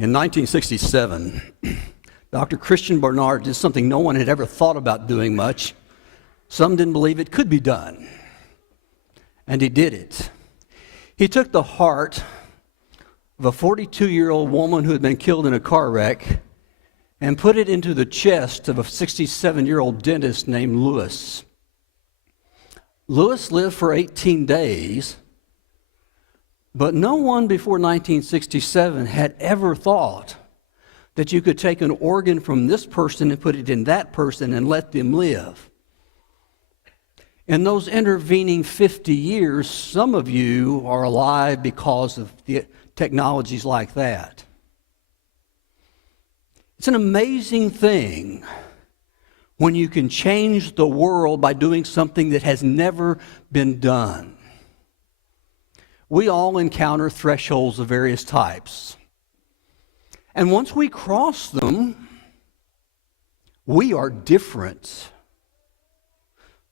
In 1967, Dr. Christian Barnard did something no one had ever thought about doing much. Some didn't believe it could be done. And he did it. He took the heart of a 42-year-old woman who had been killed in a car wreck and put it into the chest of a 67-year-old dentist named Lewis. Lewis lived for 18 days, but no one before 1967 had ever thought that you could take an organ from this person and put it in that person and let them live. In those intervening 50 years, some of you are alive because of the technologies like that. It's an amazing thing when you can change the world by doing something that has never been done. We all encounter thresholds of various types. And once we cross them, we are different.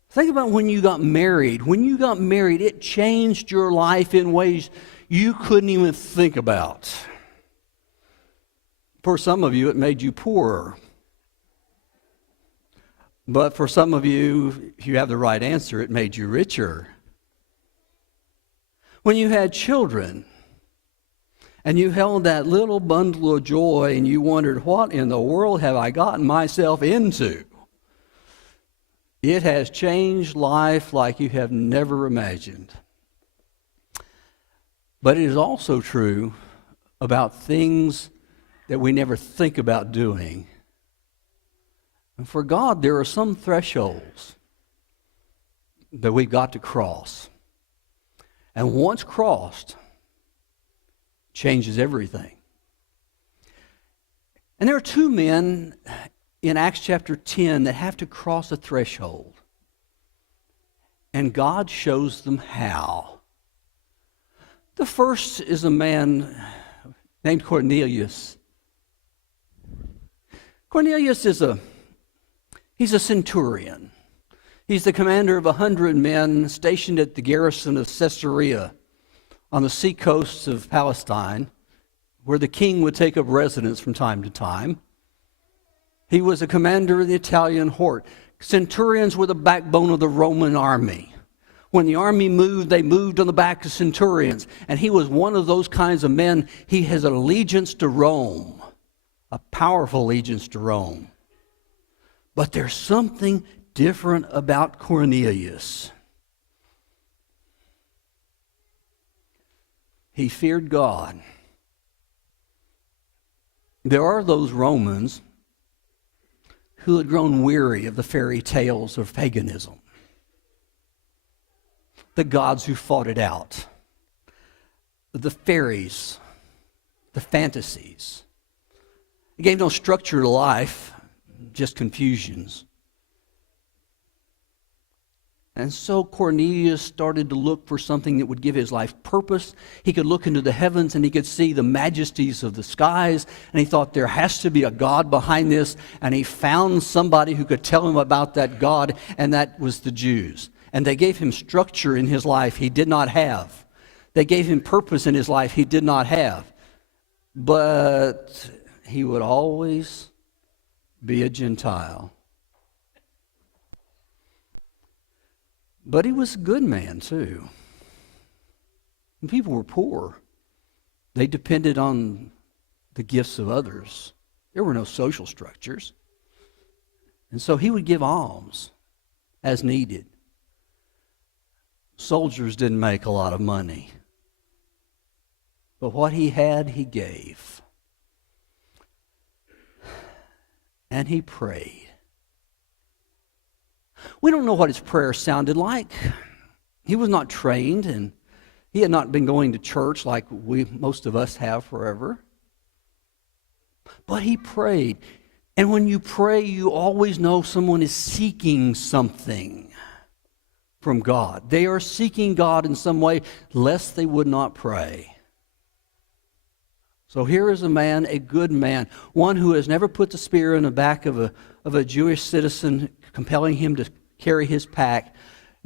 Think about when you got married. When you got married, it changed your life in ways you couldn't even think about. For some of you, it made you poorer. But for some of you, if you have the right answer, it made you richer. When you had children, and you held that little bundle of joy, and you wondered, what in the world have I gotten myself into? It has changed life like you have never imagined. But it is also true about things that we never think about doing. And for God, there are some thresholds that we've got to cross. And once crossed, changes everything. And there are two men in Acts chapter 10 that have to cross a threshold. And God shows them how. The first is a man named Cornelius. Cornelius he's a centurion. He's the commander of 100 men stationed at the garrison of Caesarea on the seacoasts of Palestine, where the king would take up residence from time to time. He was a commander of the Italian horde. Centurions were the backbone of the Roman army. When the army moved, they moved on the back of centurions. And he was one of those kinds of men. He has an allegiance to Rome, a powerful allegiance to Rome. But there's something different about Cornelius. He feared God. There are those Romans who had grown weary of the fairy tales of paganism, the gods who fought it out, the fairies, the fantasies. It gave no structure to life, just confusions. And so Cornelius started to look for something that would give his life purpose. He could look into the heavens and he could see the majesties of the skies. And he thought there has to be a God behind this. And he found somebody who could tell him about that God, and that was the Jews. And they gave him structure in his life he did not have. They gave him purpose in his life he did not have. But he would always be a Gentile. But he was a good man, too. When people were poor, they depended on the gifts of others. There were no social structures. And so he would give alms as needed. Soldiers didn't make a lot of money. But what he had, he gave. And he prayed. We don't know what his prayer sounded like. He was not trained, and he had not been going to church like most of us have forever. But he prayed. And when you pray, you always know someone is seeking something from God. They are seeking God in some way, lest they would not pray. So here is a man, a good man, one who has never put the spear in the back of a Jewish citizen, compelling him to carry his pack,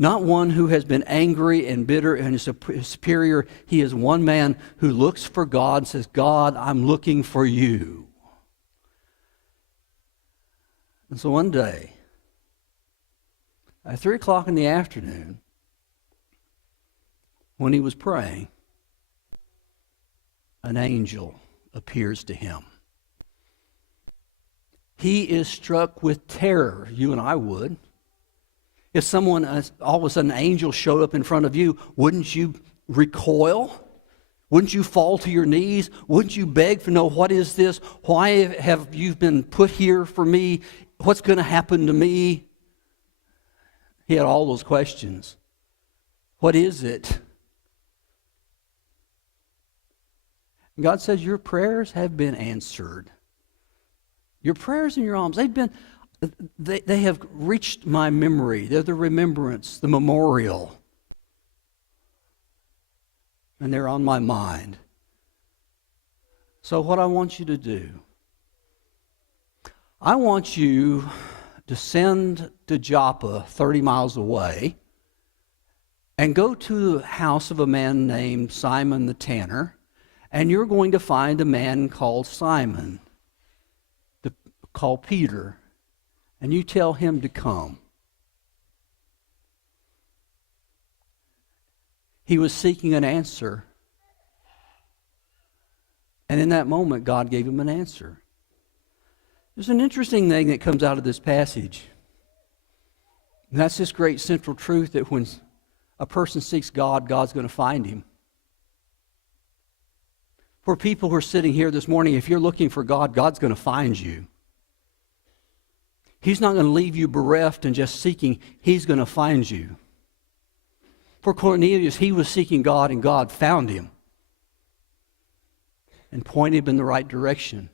Not one who has been angry and bitter and is superior. He is one man who looks for God and says, God, I'm looking for you. And so one day, at 3 o'clock in the afternoon, when he was praying, an angel appears to him. He is struck with terror. You and I would. If someone, all of a sudden, an angel showed up in front of you, wouldn't you recoil? Wouldn't you fall to your knees? Wouldn't you beg for, no, what is this? Why have you been put here for me? What's going to happen to me? He had all those questions. What is it? And God says, your prayers have been answered. Your prayers and your alms, they have reached my memory. They're the remembrance, the memorial. And they're on my mind. So what I want you to do, I want you to send to Joppa, 30 miles away, and go to the house of a man named Simon the tanner, and you're going to find a man called Simon, called Peter, and you tell him to come. He was seeking an answer, and in that moment, God gave him an answer. There's an interesting thing that comes out of this passage. And that's this great central truth that when a person seeks God, God's going to find him. For people who are sitting here this morning, if you're looking for God, God's going to find you. He's not going to leave you bereft and just seeking. He's going to find you. For Cornelius, he was seeking God, and God found him and pointed him in the right direction.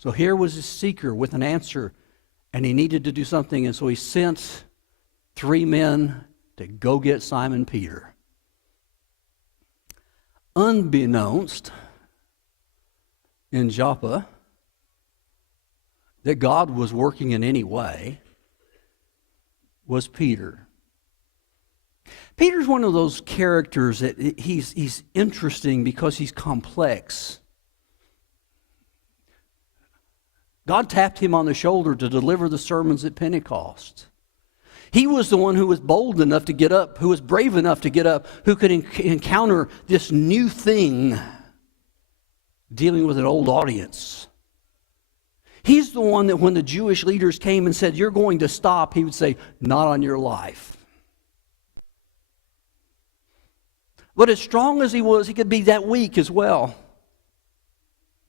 So here was a seeker with an answer, and he needed to do something, and so he sent 3 men to go get Simon Peter. Unbeknownst in Joppa that God was working in any way was Peter. Peter's one of those characters that he's interesting because he's complex. God tapped him on the shoulder to deliver the sermons at Pentecost. He was the one who was bold enough to get up, who was brave enough to get up, who could encounter this new thing dealing with an old audience. He's the one that when the Jewish leaders came and said, you're going to stop, he would say, not on your life. But as strong as he was, he could be that weak as well.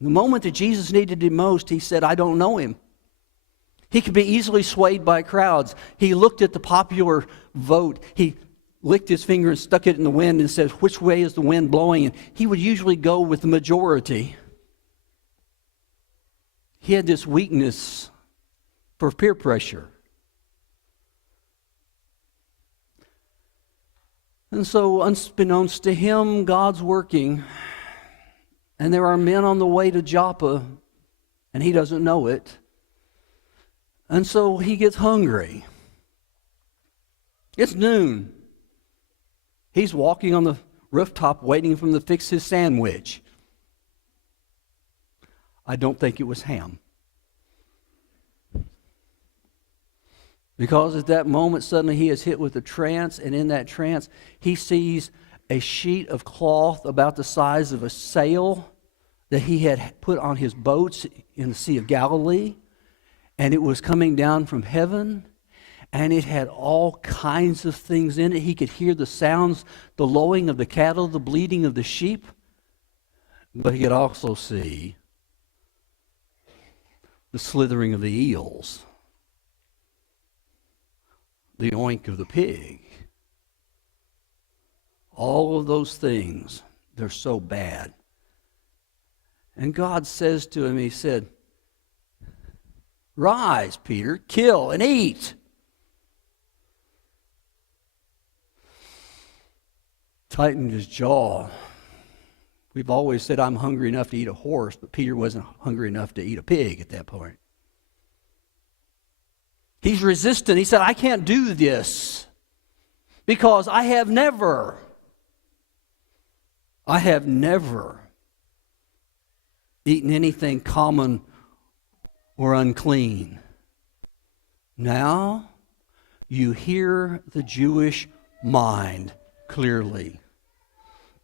The moment that Jesus needed him most, he said, I don't know him. He could be easily swayed by crowds. He looked at the popular vote. He licked his finger and stuck it in the wind and said, which way is the wind blowing? And he would usually go with the majority. He had this weakness for peer pressure. And so, unbeknownst to him, God's working. And there are men on the way to Joppa, and he doesn't know it. And so he gets hungry. It's noon. He's walking on the rooftop waiting for him to fix his sandwich. I don't think it was ham. Because at that moment, suddenly he is hit with a trance, and in that trance, he sees a sheet of cloth about the size of a sail that he had put on his boats in the Sea of Galilee, and it was coming down from heaven, and it had all kinds of things in it. He could hear the sounds, the lowing of the cattle, the bleating of the sheep, but he could also see the slithering of the eels, the oink of the pig. All of those things, they're so bad. And God says to him, he said, rise, Peter, kill and eat. Tightened his jaw. We've always said, I'm hungry enough to eat a horse, but Peter wasn't hungry enough to eat a pig at that point. He's resistant. He said, I can't do this because I have never eaten anything common or unclean. Now you hear the Jewish mind clearly.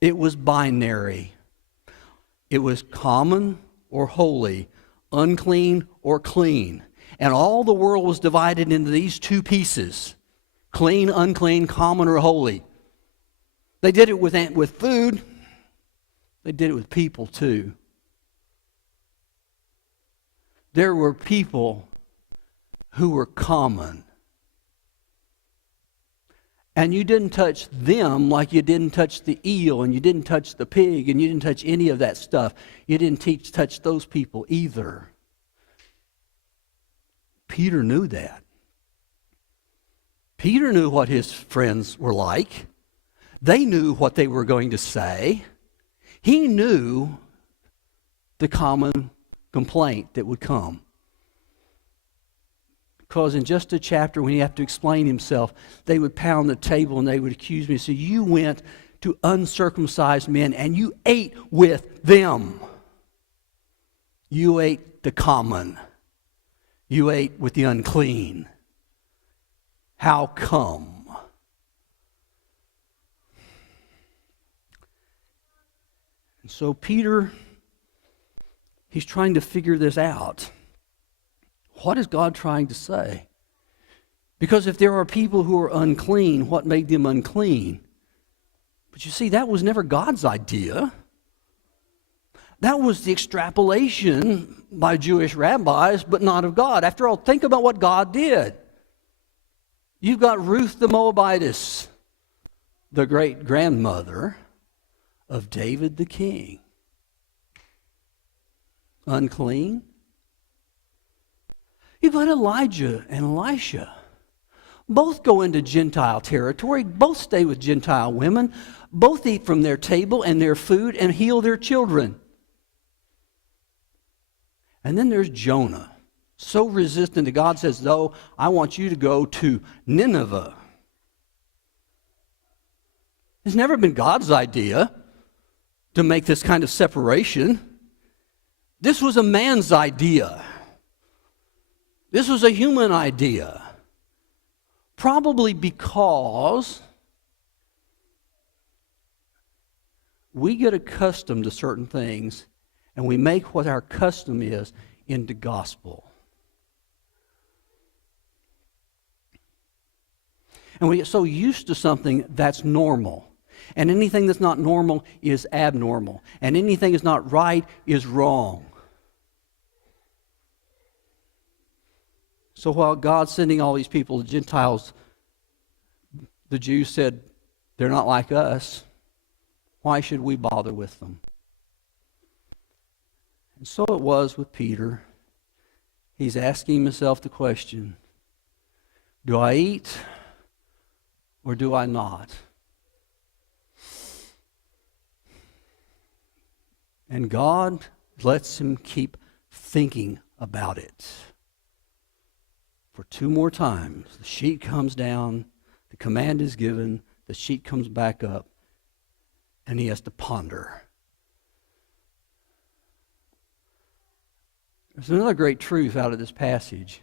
It was binary. It was common or holy, unclean or clean. And all the world was divided into these two pieces: clean, unclean, common or holy. They did it with food. They did it with people too. There were people who were common. And you didn't touch them like you didn't touch the eel, and you didn't touch the pig, and you didn't touch any of that stuff. You didn't touch those people either. Peter knew that. Peter knew what his friends were like. They knew what they were going to say. He knew the common complaint that would come. Because in just a chapter, when he had to explain himself, they would pound the table and they would accuse me and say, you went to uncircumcised men and you ate with them. You ate the common. You ate with the unclean. How come? And so Peter, he's trying to figure this out. What is God trying to say? Because if there are people who are unclean, what made them unclean? But you see, that was never God's idea. That was the extrapolation by Jewish rabbis, but not of God. After all, think about what God did. You've got Ruth the Moabitess, the great-grandmother of David the king. Unclean. You've got Elijah and Elisha. Both go into Gentile territory. Both stay with Gentile women. Both eat from their table and their food and heal their children. And then there's Jonah, so resistant that God says, no, I want you to go to Nineveh. It's never been God's idea to make this kind of separation. This was a man's idea. This was a human idea. Probably because we get accustomed to certain things and we make what our custom is into gospel. And we get so used to something that's normal. And anything that's not normal is abnormal. And anything that's not right is wrong. So while God's sending all these people, the Gentiles, the Jews said, they're not like us. Why should we bother with them? And so it was with Peter. He's asking himself the question, do I eat or do I not? And God lets him keep thinking about it. For 2 more times, the sheet comes down, the command is given, the sheet comes back up, and he has to ponder. There's another great truth out of this passage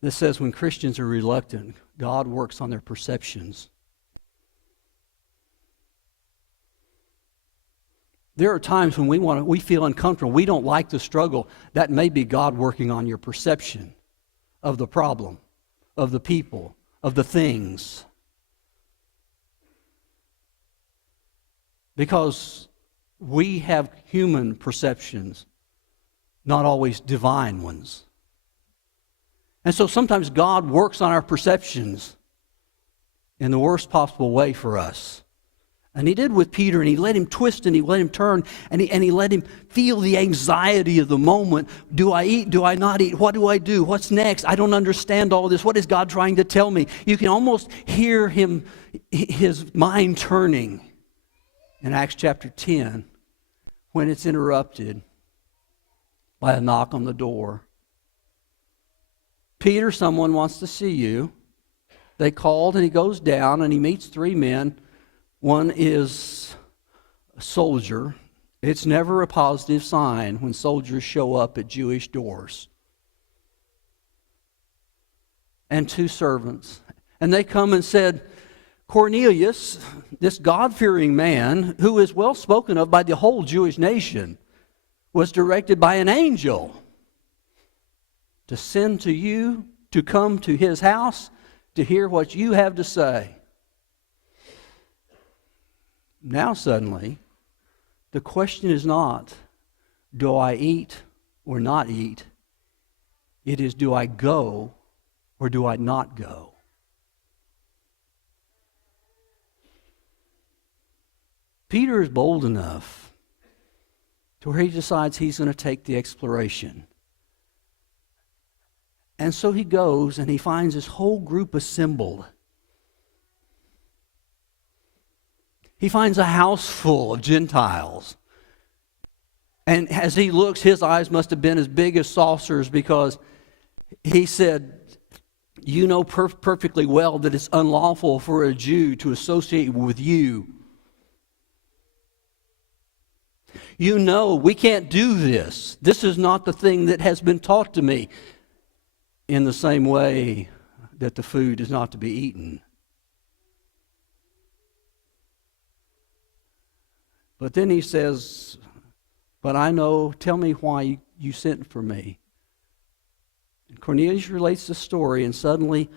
that says when Christians are reluctant, God works on their perceptions. There are times when we feel uncomfortable, we don't like the struggle. That may be God working on your perception of the problem, of the people, of the things. Because we have human perceptions, not always divine ones. And so sometimes God works on our perceptions in the worst possible way for us. And he did with Peter, and he let him twist and he let him turn, and he let him feel the anxiety of the moment. Do I eat? Do I not eat? What do I do? What's next? I don't understand all this. What is God trying to tell me? You can almost hear his mind turning in Acts chapter 10 when it's interrupted by a knock on the door. Peter, someone wants to see you. They called, and he goes down, and he meets three men. One is a soldier. It's never a positive sign when soldiers show up at Jewish doors. And two servants. And they come and said, Cornelius, this God-fearing man, who is well spoken of by the whole Jewish nation, was directed by an angel to send to you, to come to his house, to hear what you have to say. Now suddenly, the question is not, do I eat or not eat? It is, do I go or do I not go? Peter is bold enough to where he decides he's going to take the exploration. And so he goes and he finds this whole group assembled. He finds a house full of Gentiles. And as he looks, his eyes must have been as big as saucers, because he said, you know perfectly well that it's unlawful for a Jew to associate with you. You know we can't do this. This is not the thing that has been taught to me. In the same way that the food is not to be eaten. But then he says, but I know, tell me why you sent for me. And Cornelius relates the story, and suddenly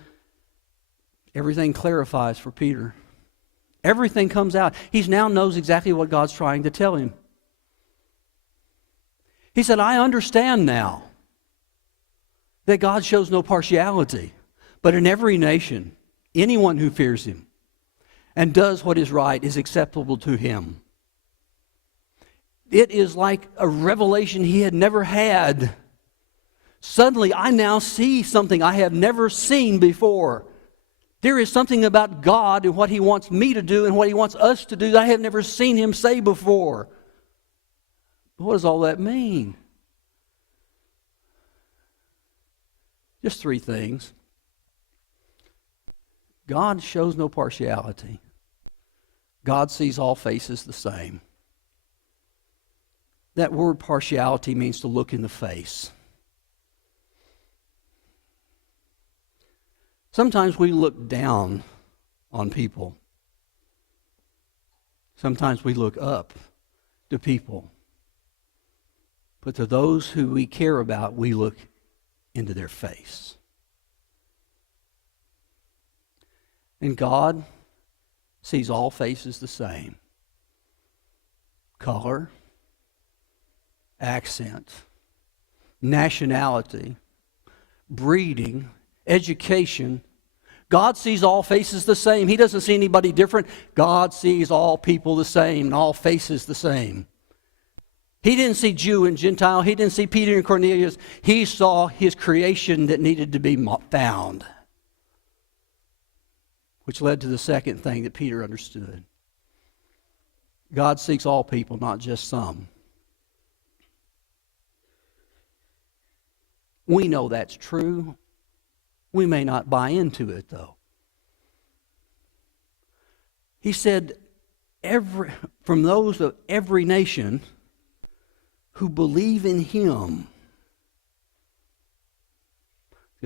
everything clarifies for Peter. Everything comes out. He now knows exactly what God's trying to tell him. He said, I understand now that God shows no partiality, but in every nation, anyone who fears him and does what is right is acceptable to him. It is like a revelation he had never had. Suddenly, I now see something I have never seen before. There is something about God and what he wants me to do and what he wants us to do that I have never seen him say before. But what does all that mean? Just three things. God shows no partiality. God sees all faces the same. That word partiality means to look in the face. Sometimes we look down on people. Sometimes we look up to people. But to those who we care about, we look into their face. And God sees all faces the same. Color, accent, nationality, breeding, education. God sees all faces the same. He doesn't see anybody different. God sees all people the same and all faces the same. He didn't see Jew and Gentile. He didn't see Peter and Cornelius. He saw his creation that needed to be found. Which led to the second thing that Peter understood. God seeks all people, not just some. We know that's true. We may not buy into it, though. He said, from those of every nation who believe in him.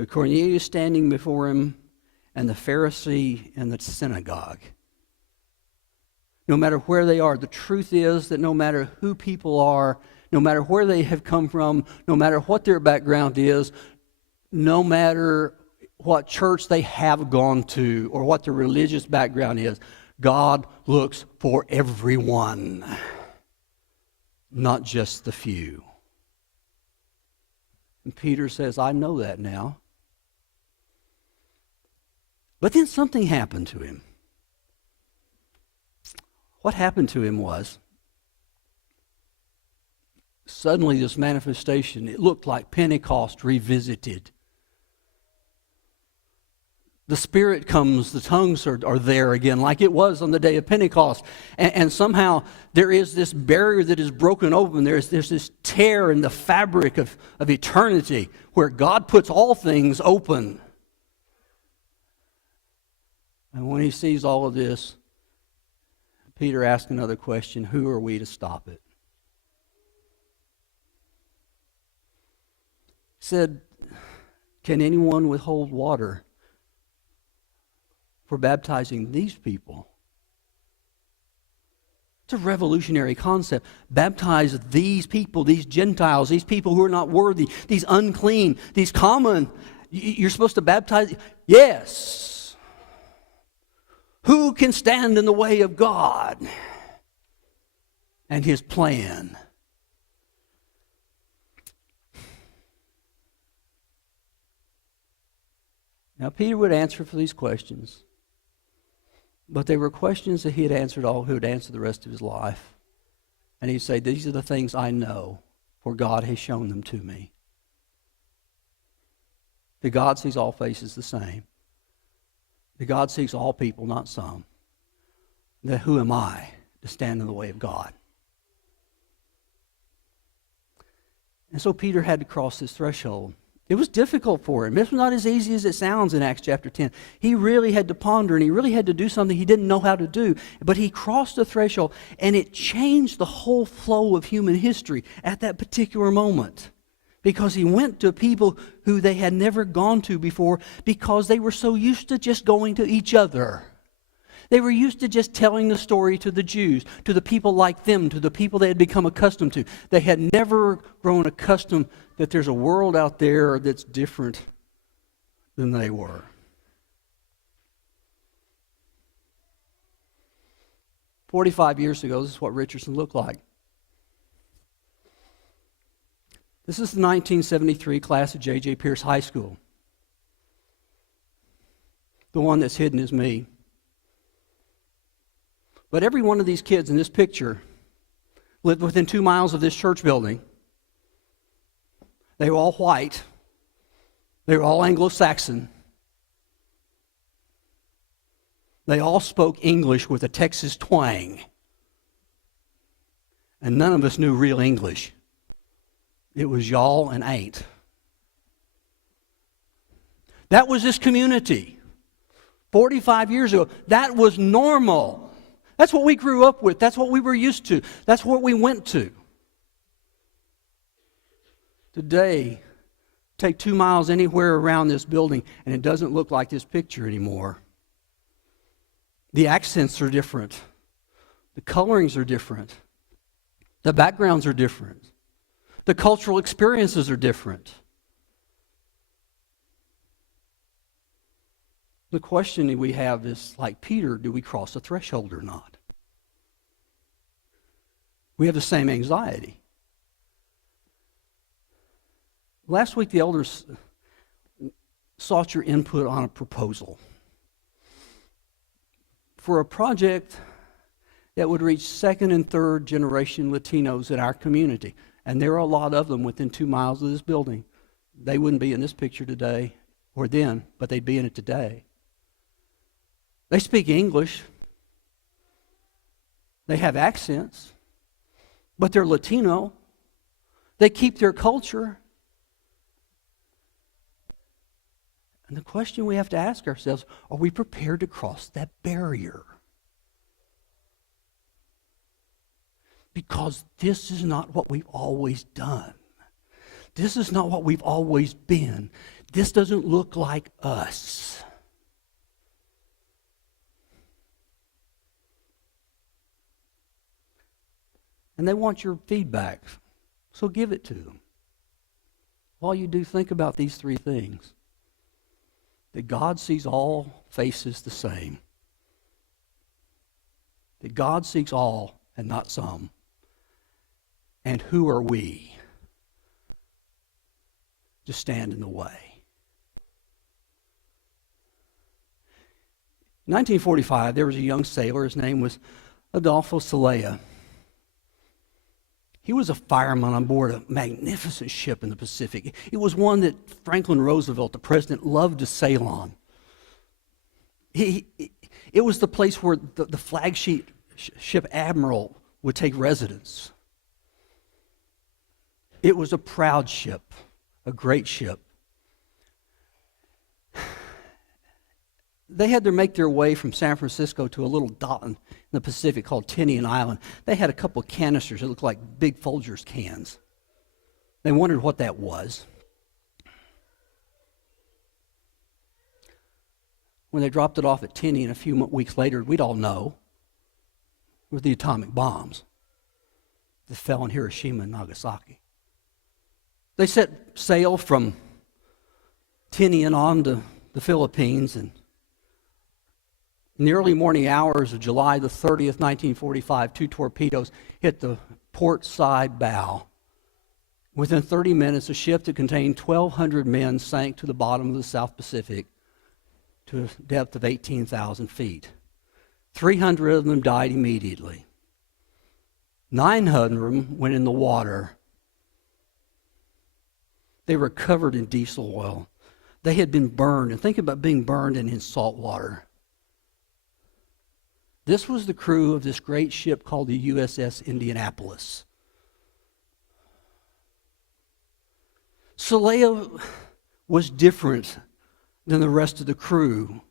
Cornelius standing before him, and the Pharisee in the synagogue. No matter where they are, the truth is that no matter who people are, no matter where they have come from, no matter what their background is, no matter what church they have gone to or what their religious background is, God looks for everyone, not just the few. And Peter says, I know that now. But then something happened to him. What happened to him was, suddenly this manifestation, it looked like Pentecost revisited. The Spirit comes, the tongues are there again, like it was on the day of Pentecost. And somehow there is this barrier that is broken open. There's this tear in the fabric of eternity where God puts all things open. And when he sees all of this, Peter asks another question: who are we to stop it? He said, can anyone withhold water for baptizing these people? It's a revolutionary concept. Baptize these people, these Gentiles, these people who are not worthy, these unclean, these common. You're supposed to baptize? Yes. Who can stand in the way of God and His plan? Now, Peter would answer for these questions, but they were questions that he had answered who had answered the rest of his life. And he'd say, these are the things I know, for God has shown them to me. That God sees all faces the same. That God sees all people, not some. That who am I to stand in the way of God? And so Peter had to cross this threshold. It was difficult for him. This was not as easy as it sounds in Acts chapter 10. He really had to ponder, and he really had to do something he didn't know how to do. But he crossed the threshold, and it changed the whole flow of human history at that particular moment. Because he went to people who they had never gone to before, because they were so used to just going to each other. They were used to just telling the story to the Jews, to the people like them, to the people they had become accustomed to. They had never grown accustomed that there's a world out there that's different than they were. "45 years ago, this is what Richardson looked like. This is the 1973 class at J.J. Pierce High School. The one that's hidden is me. But every one of these kids in this picture lived within 2 miles of this church building. They were all white. They were all Anglo-Saxon. They all spoke English with a Texas twang. And none of us knew real English. It was y'all and ain't. That was this community. 45 years ago, that was normal. That's what we grew up with. That's what we were used to. That's what we went to. Today, take 2 miles anywhere around this building, and it doesn't look like this picture anymore. The accents are different. The colorings are different. The backgrounds are different. The cultural experiences are different. The question we have is, like Peter, do we cross the threshold or not? We have the same anxiety. Last week, the elders sought your input on a proposal for a project that would reach second and third generation Latinos in our community. And there are a lot of them within 2 miles of this building. They wouldn't be in this picture today or then, but they'd be in it today. They speak English. They have accents, but they're Latino. They keep their culture. And the question we have to ask ourselves, are we prepared to cross that barrier? Because this is not what we've always done. This is not what we've always been. This doesn't look like us. And they want your feedback, so give it to them. While you do, think about these 3 things. That God sees all faces the same. That God sees all and not some. And who are we to stand in the way? In 1945, there was a young sailor. His name was Adolfo Celaya. He was a fireman on board a magnificent ship in the Pacific. It was one that Franklin Roosevelt, the president, loved to sail on. It was the place where the flagship ship admiral would take residence. It was a proud ship, a great ship. They had to make their way from San Francisco to a little dot in the Pacific called Tinian Island. They had a couple of canisters that looked like big Folgers cans. They wondered what that was. When they dropped it off at Tinian a few weeks later, we'd all know, were the atomic bombs that fell in Hiroshima and Nagasaki. They set sail from Tinian on to the Philippines, and in the early morning hours of July the 30th, 1945, 2 torpedoes hit the port side bow. Within 30 minutes, a ship that contained 1,200 men sank to the bottom of the South Pacific to a depth of 18,000 feet. 300 of them died immediately. 900 of them went in the water. They were covered in diesel oil. They had been burned, and think about being burned and in salt water. This was the crew of this great ship called the USS Indianapolis. Celaya was different than the rest of the crew.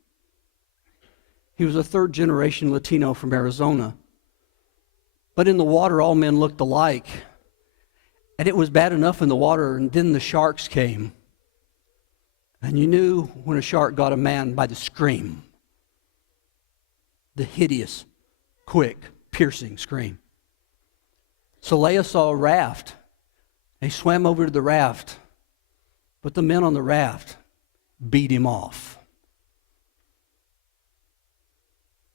He was a third-generation Latino from Arizona. But in the water, all men looked alike. And it was bad enough in the water, and then the sharks came. And you knew when a shark got a man by the scream. The hideous, quick, piercing scream. Celaya saw a raft. He swam over to the raft. But the men on the raft beat him off.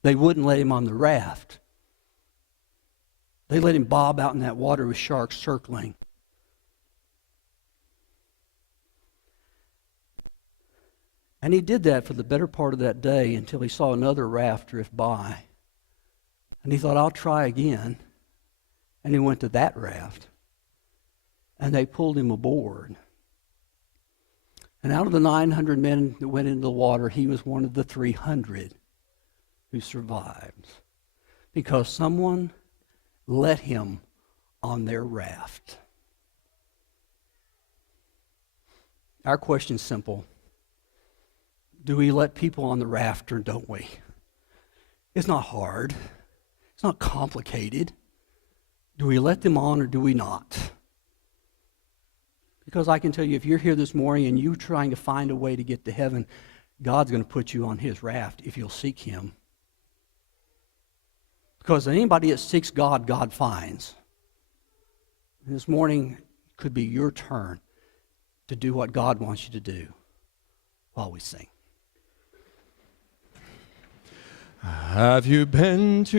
They wouldn't let him on the raft. They let him bob out in that water with sharks circling. And he did that for the better part of that day until he saw another raft drift by. And he thought, I'll try again. And he went to that raft. And they pulled him aboard. And out of the 900 men that went into the water, he was one of the 300 who survived. Because someone let him on their raft. Our question's simple. Do we let people on the raft or don't we? It's not hard. It's not complicated. Do we let them on or do we not? Because I can tell you, if you're here this morning and you're trying to find a way to get to heaven, God's going to put you on his raft if you'll seek him. Because anybody that seeks God, God finds. And this morning could be your turn to do what God wants you to do while we sing. Have you been to